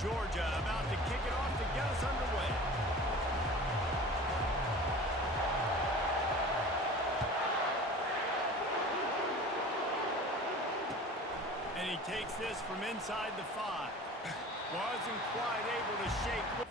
Georgia about to kick it off to get us underway. And he takes this from inside the 5. Wasn't quite able to shake.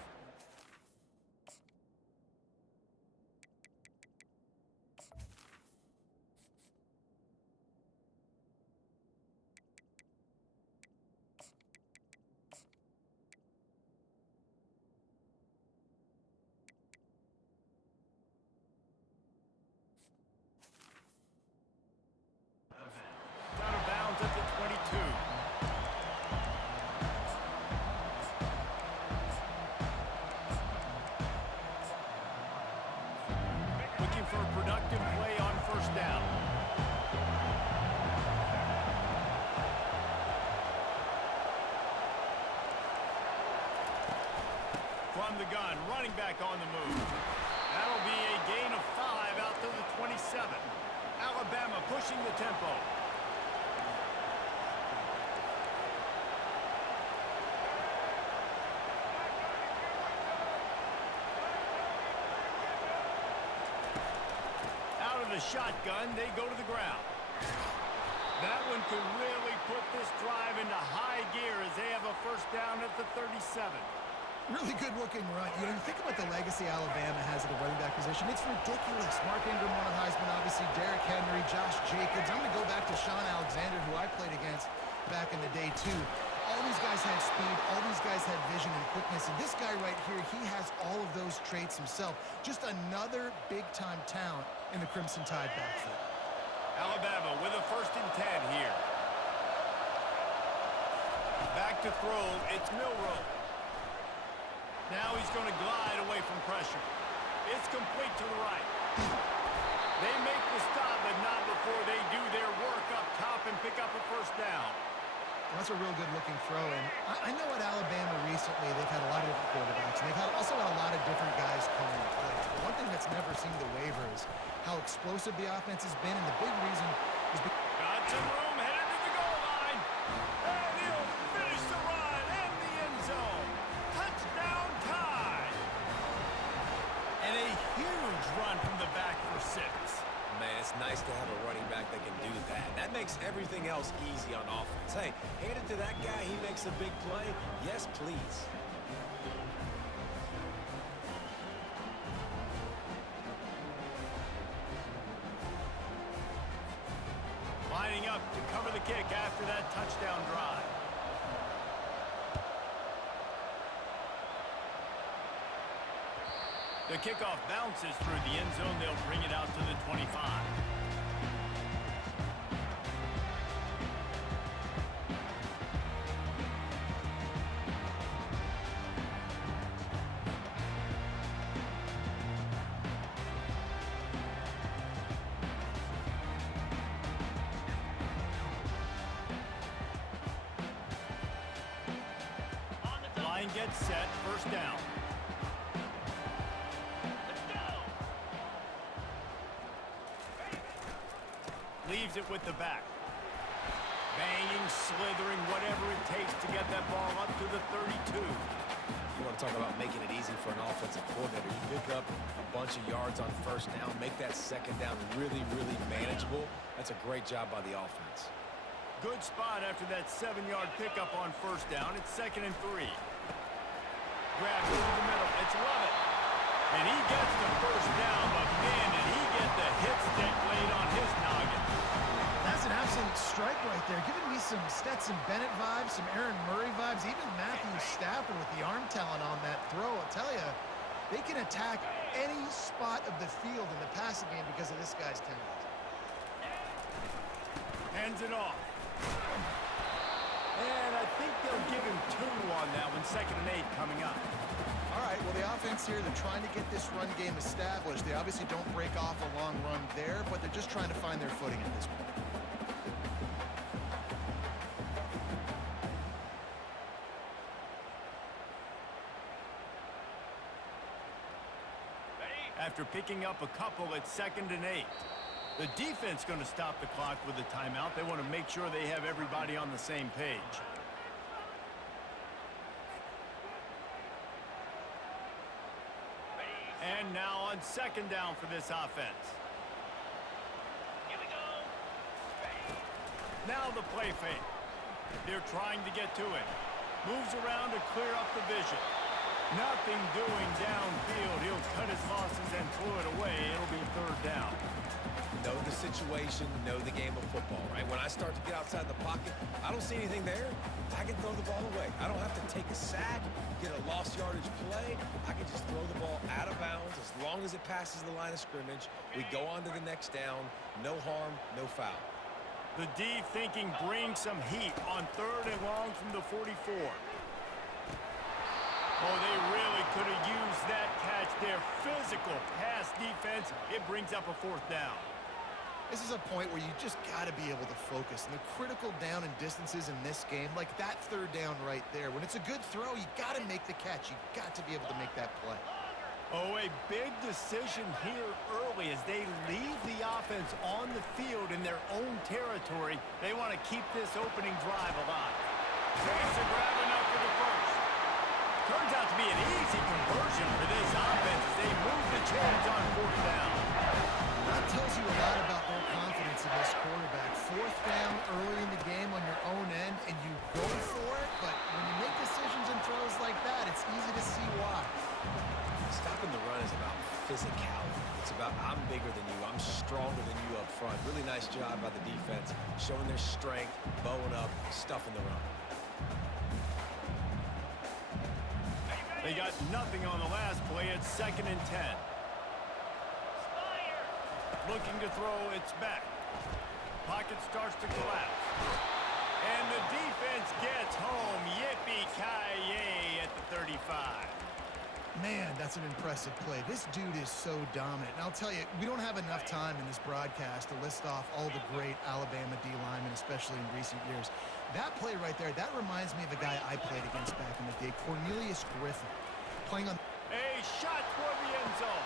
Out of bounds at the 22. Looking for a productive play on first down. From the gun, running back on the move. That'll be a gain of 5 out to the 27. Alabama pushing the tempo. Out of the shotgun, they go to the ground. That one could really put this drive into high gear as they have a first down at the 37. Really good-looking run. You know, you think about the legacy Alabama has at the running back position. It's ridiculous. Mark Ingram won a Heisman, obviously Derrick Henry, Josh Jacobs. I'm going to go back to Sean Alexander, who I played against back in the day, too. All these guys had speed. All these guys had vision and quickness. And this guy right here, he has all of those traits himself. Just another big-time talent in the Crimson Tide backfield. Alabama with a 1st and 10 here. Back to throw. It's Milroe. Now he's going to glide away from pressure. It's complete to the right. They make the stop, but not before they do their work up top and pick up a first down. That's a real good-looking throw. And I know at Alabama recently they've had a lot of different quarterbacks, and they've also had a lot of different guys calling the plays. But one thing that's never seemed to waver is how explosive the offense has been, and the big reason is because... Got some room, headed to the goal line. And he'll finish the run in the end zone. Touchdown Tide. And a huge run from the back for 6. Man, it's nice to have a running back that can do that. That makes everything else easy on offense. Hey, hand it to that guy, he makes a big play. Yes, please. Lining up to cover the kick after that touchdown drive. The kickoff bounces through the end zone. They'll bring it out to the 25. Line gets set, first down. Leaves it with the back. Banging, slithering, whatever it takes to get that ball up to the 32. You want to talk about making it easy for an offensive coordinator. You pick up a bunch of yards on first down, make that second down really, really manageable. That's a great job by the offense. Good spot after that 7-yard pickup on first down. It's 2nd and 3. Grab over the middle. It's Lovett. And he gets the first down, but man, did he get the hit stick laid on his noggin. That's an absolute strike right there. Giving me some Stetson Bennett vibes, some Aaron Murray vibes, even Matthew Stafford with the arm talent on that throw. I'll tell you, they can attack any spot of the field in the passing game because of this guy's talent. Hands it off. And I think they'll give him 2 on that one. 2nd and 8 coming up. All right, well, the offense here, they're trying to get this run game established. They obviously don't break off a long run there, but they're just trying to find their footing at this point. After picking up a couple, it's 2nd and 8. The defense going to stop the clock with a timeout. They want to make sure they have everybody on the same page. And now on second down for this offense. Here we go. Now the play fake. They're trying to get to it. Moves around to clear up the vision. Nothing doing downfield. He'll cut his losses and throw it away. It'll be third down. Know the situation, know the game of football, right? When I start to get outside the pocket, I don't see anything there. I can throw the ball away. I don't have to take a sack, get a lost yardage play. I can just throw the ball out of bounds as long as it passes the line of scrimmage. We go on to the next down. No harm, no foul. The D thinking brings some heat on third and long from the 44. Oh, they really could have used that catch there. Physical pass defense. It brings up a fourth down. This is a point where you just got to be able to focus. And the critical down and distances in this game, like that third down right there, when it's a good throw, you got to make the catch. You got to be able to make that play. Oh, a big decision here early as they leave the offense on the field in their own territory. They want to keep this opening drive alive. Chase a grab enough for the first. Turns out to be an easy conversion for this offense as they move the chains on fourth down. That tells you a lot about their confidence in this quarterback. Fourth down early in the game on your own end, and you go for it, but when you make decisions and throws like that, it's easy to see why. Stopping the run is about physicality. It's about I'm bigger than you. I'm stronger than you up front. Really nice job by the defense, showing their strength, bowing up, stuffing the run. They got nothing on the last play. It's 2nd and 10. Looking to throw, it's back. Pocket starts to collapse. And the defense gets home. Yippee-ki-yay at the 35. Man, that's an impressive play. This dude is so dominant. And I'll tell you, we don't have enough time in this broadcast to list off all the great Alabama D linemen, especially in recent years. That play right there, that reminds me of a guy I played against back in the day, Cornelius Griffin, playing on... A shot toward the end zone.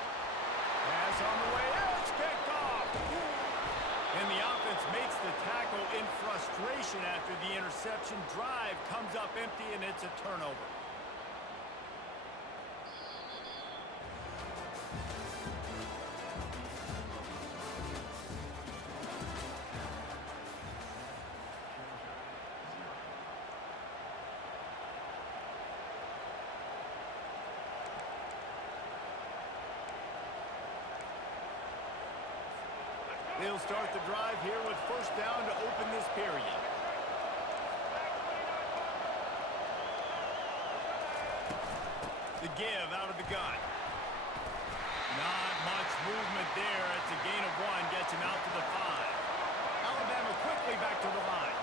Pass on the way out. It's picked off. And the offense makes the tackle in frustration after the interception. Drive comes up empty, and it's a turnover. They'll start the drive here with first down to open this period. The give out of the gun. Not much movement there. It's a gain of 1. Gets him out to the 5. Alabama quickly back to the line.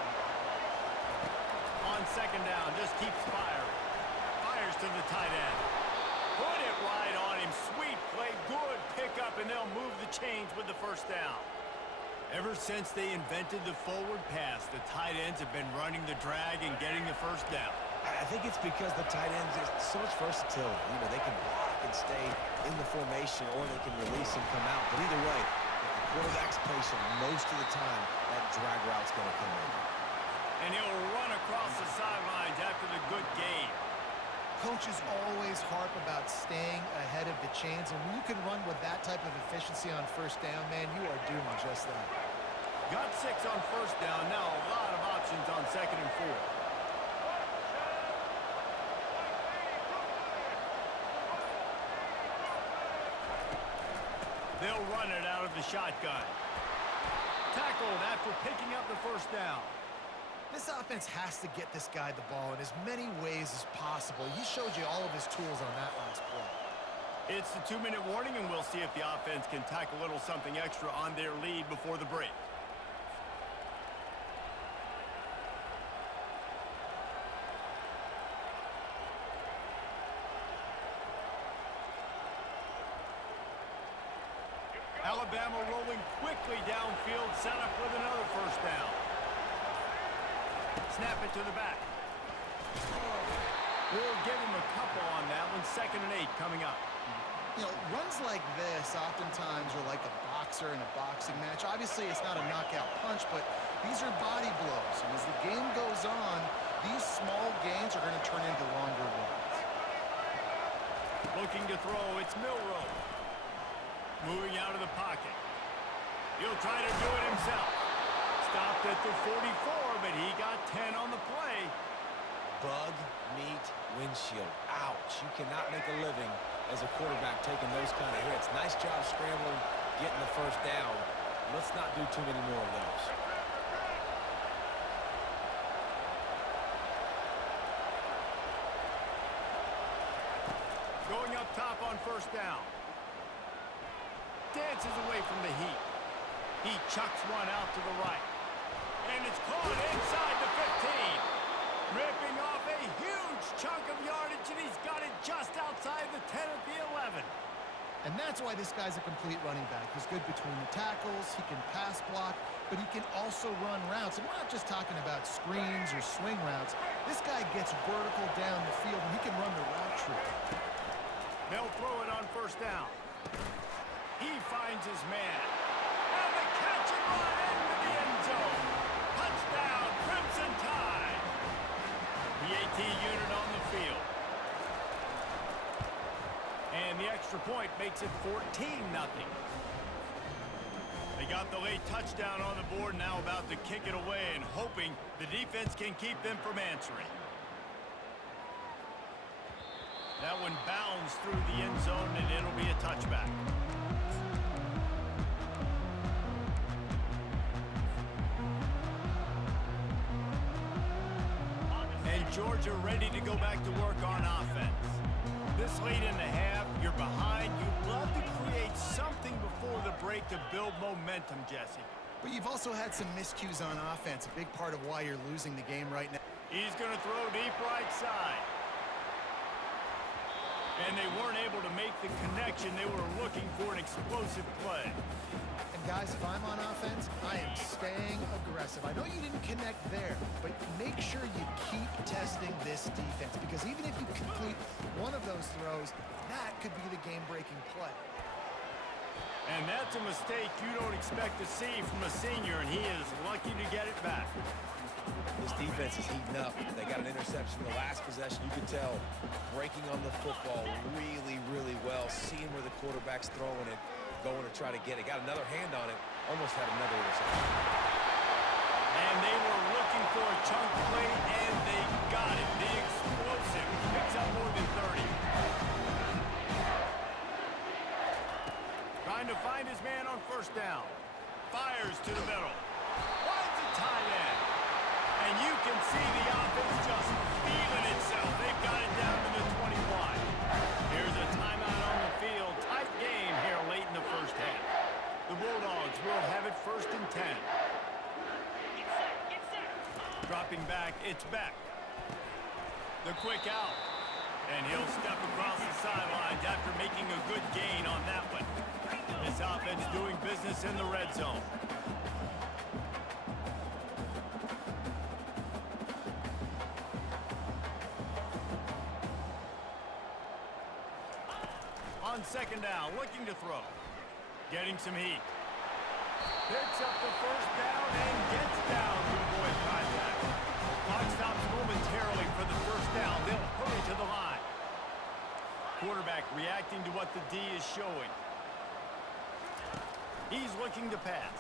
On second down, just keeps firing. Fires to the tight end. Put it right on him. Sweet play. Good pickup, and they'll move the chains with the first down. Ever since they invented the forward pass, the tight ends have been running the drag and getting the first down. I think it's because the tight ends is so much versatility. You know, they can block and stay in the formation, or they can release and come out. But either way, if the quarterback's patient, most of the time, that drag route's going to come in. And he'll run across the sidelines after the good game. Coaches always harp about staying ahead of the chains, and when you can run with that type of efficiency on first down, man, you are doing just that. Got 6 on first down. Now a lot of options on 2nd and 4. They'll run it out of the shotgun. Tackled after picking up the first down. This offense has to get this guy the ball in as many ways as possible. He showed you all of his tools on that last play. It's the 2-minute warning, and we'll see if the offense can tack a little something extra on their lead before the break. Alabama rolling quickly downfield, set up with another first down. Snap it to the back. We'll give him a couple on that one. 2nd and 8 coming up. You know, runs like this oftentimes are like a boxer in a boxing match. Obviously, it's not a knockout punch, but these are body blows. And as the game goes on, these small gains are going to turn into longer runs. Looking to throw, it's Milroe. Moving out of the pocket. He'll try to do it himself. Stopped at the 44, but he got 10 on the play. Bug meat windshield. Ouch. You cannot make a living as a quarterback taking those kind of hits. Nice job scrambling, getting the first down. Let's not do too many more of those. Going up top on first down. Dances away from the heat. He chucks one out to the right. And it's caught inside the 15. Ripping off a huge chunk of yardage, and he's got it just outside the 10 at the 11. And that's why this guy's a complete running back. He's good between the tackles, he can pass block, but he can also run routes. And we're not just talking about screens or swing routes. This guy gets vertical down the field, and he can run the route tree. They'll throw it on first down. He finds his man. And the catch and run into the end zone. Touchdown, Crimson Tide. The AT unit on the field. And the extra point makes it 14-0. They got the late touchdown on the board, now about to kick it away and hoping the defense can keep them from answering. That one bounds through the end zone, and it'll be a touchback. And Georgia ready to go back to work on offense. This late in the half, you're behind. You'd love to create something before the break to build momentum, Jesse. But you've also had some miscues on offense, a big part of why you're losing the game right now. He's going to throw deep right side. And they weren't able to make the connection. They were looking for an explosive play. And guys, if I'm on offense, I am staying aggressive. I know you didn't connect there, but make sure you keep testing this defense, because even if you complete one of those throws, that could be the game-breaking play. And that's a mistake you don't expect to see from a senior, and he is lucky to get it back. This defense is heating up. They got an interception the last possession. You could tell breaking on the football really, really well, seeing where the quarterback's throwing it, going to try to get it. Got another hand on it, almost had another interception. And they were looking for a chunk play, and they got it. The explosive picks up more than 30. Trying to find his man on first down. Fires to the middle. Finds a tight end. And you can see the offense just feeling itself. They've got it down to the 21. Here's a timeout on the field. Tight game here late in the first half. The Bulldogs will have it first and 10. Get set. Dropping back, it's Beck. The quick out. And he'll step across the sidelines after making a good gain on that one. This offense doing business in the red zone. On second down, looking to throw. Getting some heat. Picks up the first down and gets down to avoid contact. Clock stops momentarily for the first down. They'll hurry to the line. Quarterback reacting to what the D is showing. He's looking to pass.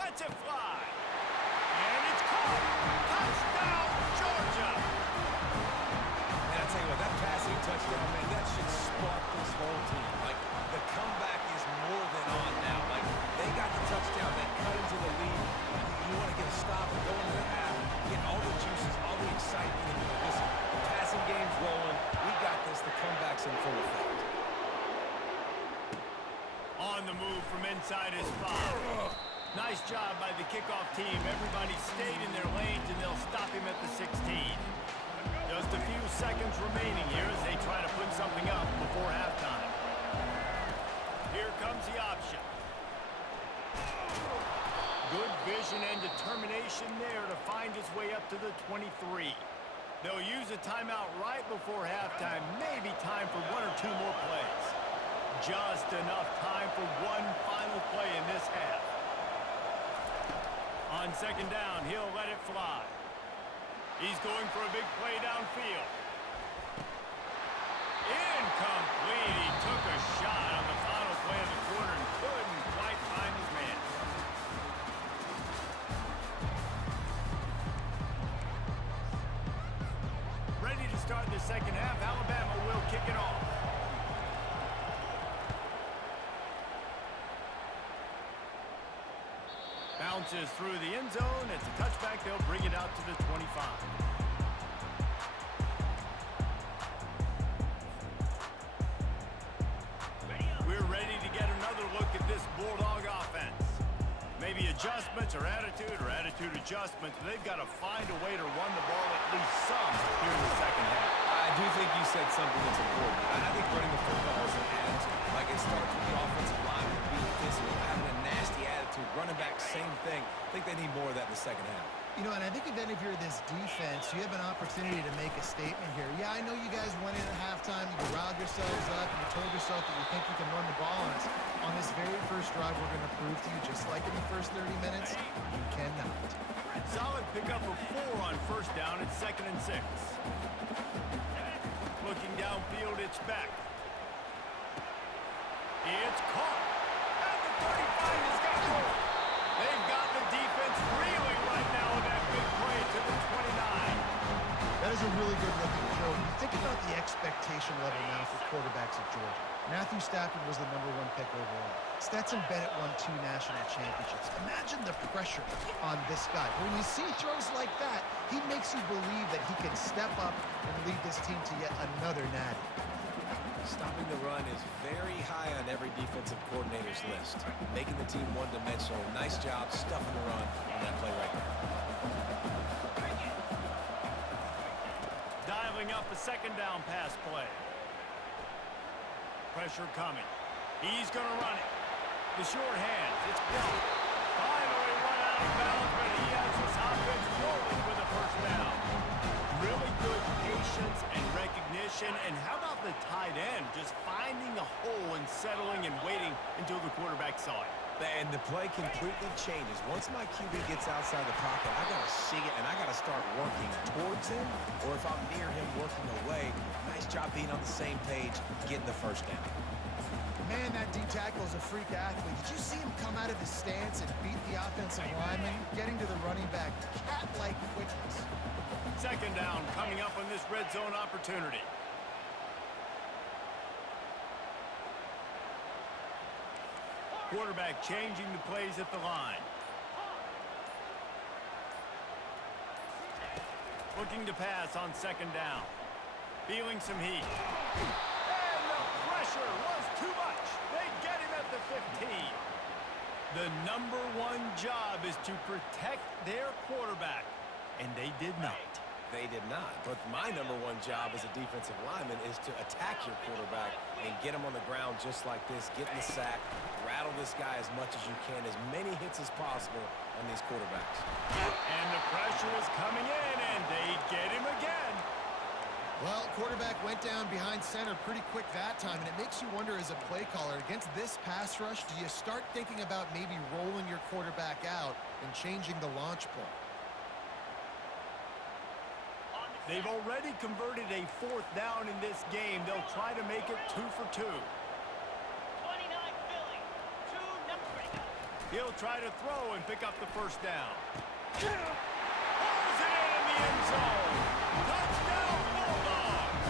Lets it fly. And it's caught. Touchdown, Georgia. Man, I tell you what, that passing touchdown, man, that should spark this whole team. Like, the comeback is more than on now. Like, they got the touchdown, that cut into the lead. You want to get a stop and go into the half, get all the juices, all the excitement. And listen, the passing game's rolling. We got this. The comeback's in full effect. On the move from inside his 5. Nice job by the kickoff team. Everybody stayed in their lanes, and they'll stop him at the 16. Just a few seconds remaining here as they try to put something up before halftime. Here comes the option. Good vision and determination there to find his way up to the 23. They'll use a timeout right before halftime. Maybe time for one or two more plays. Just enough time for one final play in this half. On second down, he'll let it fly. He's going for a big play downfield. Incomplete. second half. Alabama will kick it off. Bounces through the end zone. It's a touchback. They'll bring it out to the 25. We're ready to get another look at this Bulldog offense. Maybe adjustments or attitude adjustments. They've got to find a way to run the ball at least some here in the second half. I do think you said something that's important. I think running the football is an attitude. Like, it starts with the offensive line being physical, having a nasty attitude. Running back, same thing. I think they need more of that in the second half. You know, and I think if any of you are this defense, you have an opportunity to make a statement here. Yeah, I know you guys went in at halftime, you riled yourselves up, and you told yourself that you think you can run the ball on us. On this very first drive, we're going to prove to you, just like in the first 30 minutes, you cannot. Solid pickup of 4 on first down. It's 2nd and 6. Looking downfield, it's back. It's caught. And the 35 has got more. They've got the defense reeling right now with that big play to the 29. That is a really good looking throw. You think about the expectation level now for quarterbacks at Georgia. Matthew Stafford was the #1 pick overall. Stetson Bennett won 2 national championships. Imagine the pressure on this guy. When you see throws like that, he makes you believe that he can step up and lead this team to yet another natty. Stopping the run is very high on every defensive coordinator's list. Making the team one-dimensional. Nice job stuffing the run on that play right there. Dialing up a 2nd down pass play. Pressure coming. He's going to run it. The short hands. It's blocked. Finally run out of bounds, but he has his offense rolling with a first down. Really good patience and recognition. And how about the tight end just finding a hole and settling and waiting until the quarterback saw it? And the play completely changes. Once my QB gets outside the pocket, I got to see it, and I got to start working towards him, or if I'm near him, working away. Nice job being on the same page, getting the first down. Man, that D tackle is a freak athlete. Did you see him come out of his stance and beat the offensive lineman, getting to the running back? Cat-like quickness. 2nd down coming up on this red zone opportunity. Quarterback changing the plays at the line. Looking to pass on 2nd down. Feeling some heat. And the pressure was too much. They get him at the 15. The #1 job is to protect their quarterback, and they did not. They did not. But my #1 job as a defensive lineman is to attack your quarterback and get him on the ground just like this, get in the sack, rattle this guy as much as you can, as many hits as possible on these quarterbacks. And the pressure is coming in, and they get him again. Well, quarterback went down behind center pretty quick that time, and it makes you wonder as a play caller, against this pass rush, do you start thinking about maybe rolling your quarterback out and changing the launch point? They've already converted a 4th down in this game. They'll try to make it 2 for 2. 29 Philly. 2 number 8. He'll try to throw and pick up the first down. Pulls it in the end zone. Touchdown, Bulldogs!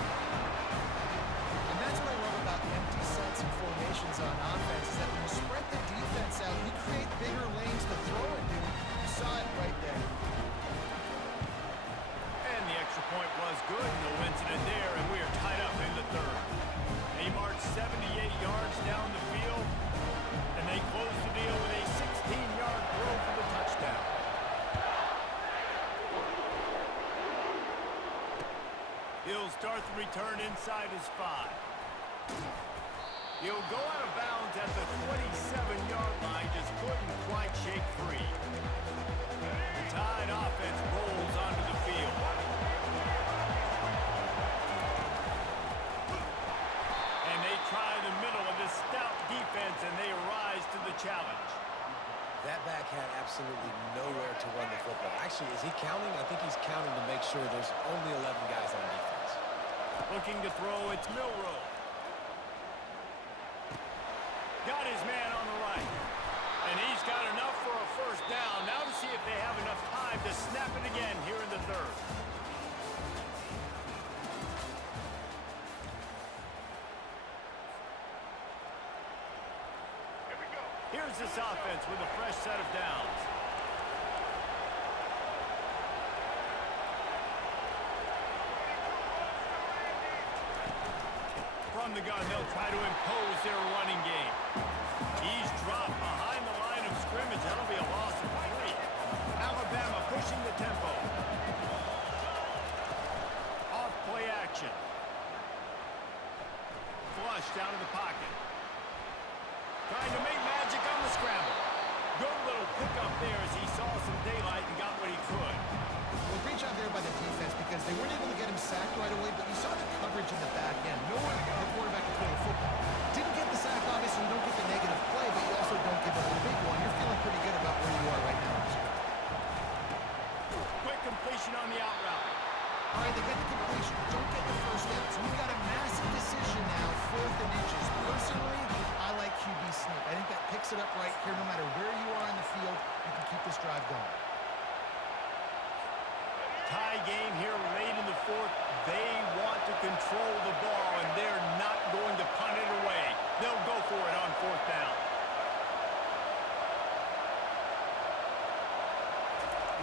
And that's what I love about empty sets and formations on offense, is that when you spread the defense out, you create bigger lanes to throw into. You saw it right there. And the extra point was good. No incident there, and we are tied up in the 3rd. They marched 78 yards down the field, and they close the deal with a 16-yard throw for the touchdown. He'll start the return inside his 5. He'll go out of bounds at the 27-yard line, just couldn't quite shake free. The Tide offense rolls onto the field. And they try the middle of this stout defense, and they rise to the challenge. That back had absolutely nowhere to run the football. Actually, is he counting? I think he's counting to make sure there's only 11 guys on defense. Looking to throw, it's Milroe. Got his man on the right. And he's got enough for a first down. Now to see if they have enough time to snap it again here in the 3rd. Here's this offense with a fresh set of downs. From the gun, they'll try to impose their running game. He's dropped behind the line of scrimmage. That'll be a loss of 3. Alabama pushing the tempo. Off play action. Flush down in the pocket. Trying to make magic on the scramble. Good little pickup there as he saw some daylight and got what he could. Well, great job there by the defense because they weren't able to get him sacked right away, but you saw the coverage in the back end. No one, the quarterback, to throw the football. Didn't get the sack, obviously. You don't get the negative play, but you also don't give up the big one. You're feeling pretty good about where you are right now. Quick completion on the out route. All right, they get the completion. Don't get the first down. So we've got a massive decision now, 4th and inches. Personally, I like QB sneak. I think that picks it up right here. No matter where you are in the field, you can keep this drive going. Tie game here late in the 4th. They want to control the ball, and they're not going to punt it away. They'll go for it on 4th down.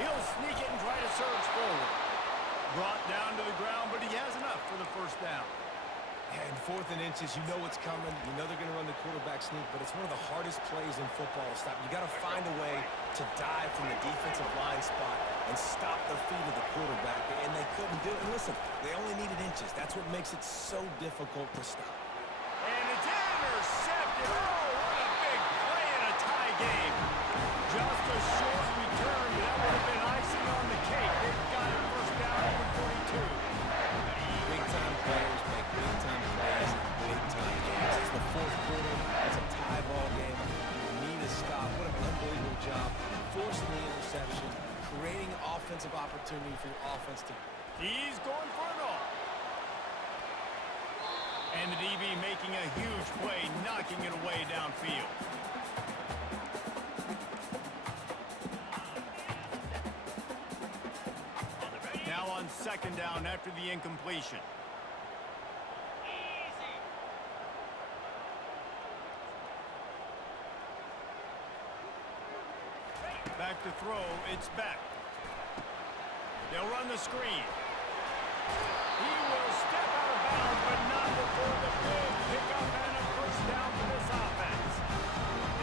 He'll sneak it and try to surge forward. Brought down to the ground, but he has enough for the 1st down. And 4th and inches, you know what's coming. You know they're going to run the quarterback sneak, but it's one of the hardest plays in football to stop. You got to find a way to dive from the defensive line spot and stop the feet of the quarterback, and they couldn't do it. And listen, they only needed inches. That's what makes it so difficult to stop. And it's intercepted. Oh, what a big play in a tie game. Just a short return. That would have been icing on the cake. They've got it 1st down over 42. Big-time players make big-time plays, big-time games. It's the 4th quarter. It's a tie ball game. You need a stop. What an unbelievable job. Forcing the interception, creating offensive opportunity for your offense to... He's going for it all. And the DB making a huge play, knocking it away downfield. Now on 2nd down after the incompletion. Back to throw, it's Beck. They'll run the screen. He will step out of bounds, but not before the big pickup and a 1st down for this offense.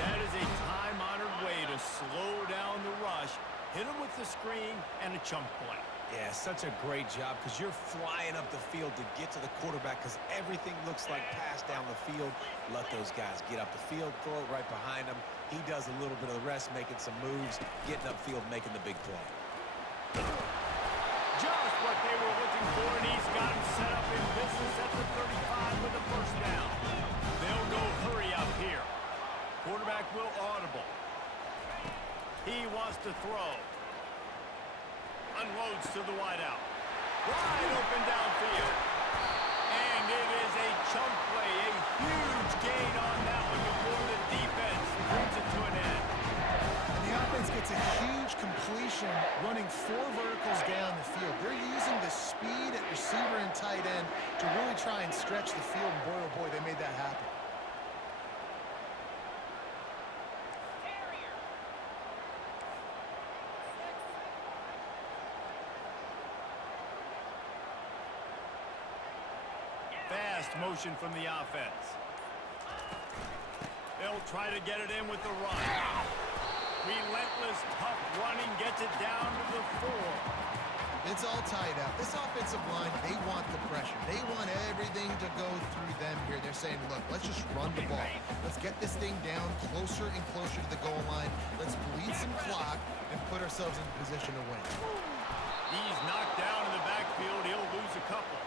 That is a time-honored way to slow down the rush, hit him with the screen, and a chunk play. Yeah, such a great job because you're flying up the field to get to the quarterback because everything looks like pass down the field. Let those guys get up the field, throw it right behind him. He does a little bit of the rest, making some moves, getting upfield, making the big play. Just what they were looking for, and he's got him set up in business at the 35 with a 1st down. They'll go hurry up here. Quarterback will audible. He wants to throw. Unloads to the wideout. Wide open downfield. And it is a chunk play, a huge gain on that one before the defense brings it to an end. And the offense gets a huge completion running 4 verticals down the field. They're using the speed at receiver and tight end to really try and stretch the field. And boy, oh boy, they made that happen. Fast motion from the offense. They'll try to get it in with the run. Relentless, tough running gets it down to the 4. It's all tied up. This offensive line, they want the pressure. They want everything to go through them here. They're saying, look, let's just run the ball. Let's get this thing down closer and closer to the goal line. Let's bleed some clock and put ourselves in position to win. He's knocked down in the backfield. He'll lose a couple.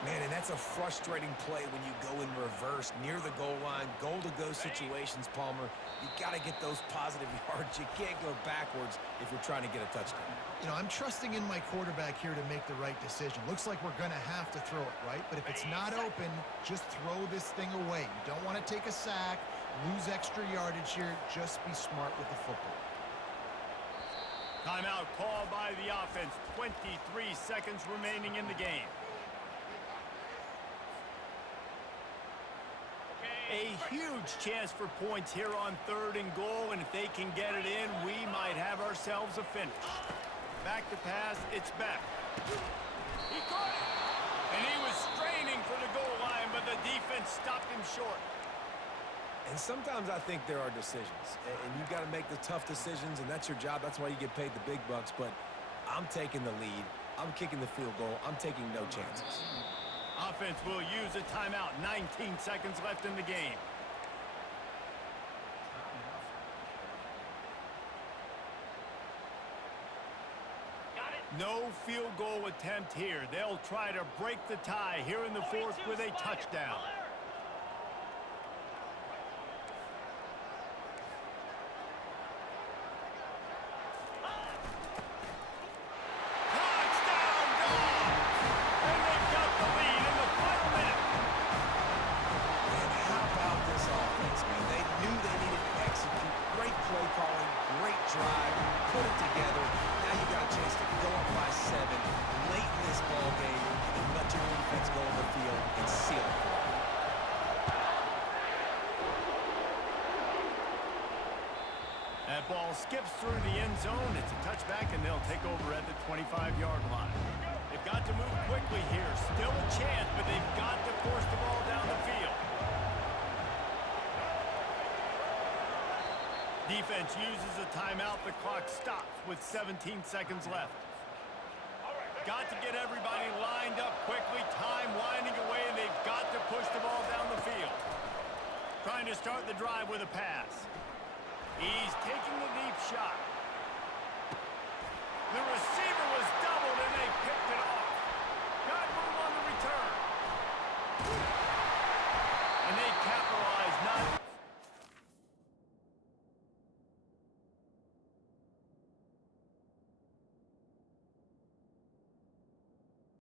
Man, and that's a frustrating play when you go in reverse near the goal line, goal-to-go situations, Palmer. You got to get those positive yards. You can't go backwards if you're trying to get a touchdown. You know, I'm trusting in my quarterback here to make the right decision. Looks like we're going to have to throw it, right? But if it's not open, just throw this thing away. You don't want to take a sack, lose extra yardage here. Just be smart with the football. Timeout called by the offense. 23 seconds remaining in the game. A huge chance for points here on 3rd and goal, and if they can get it in, we might have ourselves a finish. Back to pass, it's Beck. He caught it! And he was straining for the goal line, but the defense stopped him short. And sometimes I think there are decisions, and you got to make the tough decisions, and that's your job. That's why you get paid the big bucks. But I'm taking the lead. I'm kicking the field goal. I'm taking no chances. Offense will use a timeout. 19 seconds left in the game. Got it. No field goal attempt here. They'll try to break the tie here in the 4th with a touchdown. That ball skips through the end zone. It's a touchback, and they'll take over at the 25-yard line. They've got to move quickly here. Still a chance, but they've got to force the ball down the field. Defense uses a timeout. The clock stops with 17 seconds left. Got to get everybody lined up quickly. Time winding away, and they've got to push the ball down the field. Trying to start the drive with a pass. He's taking the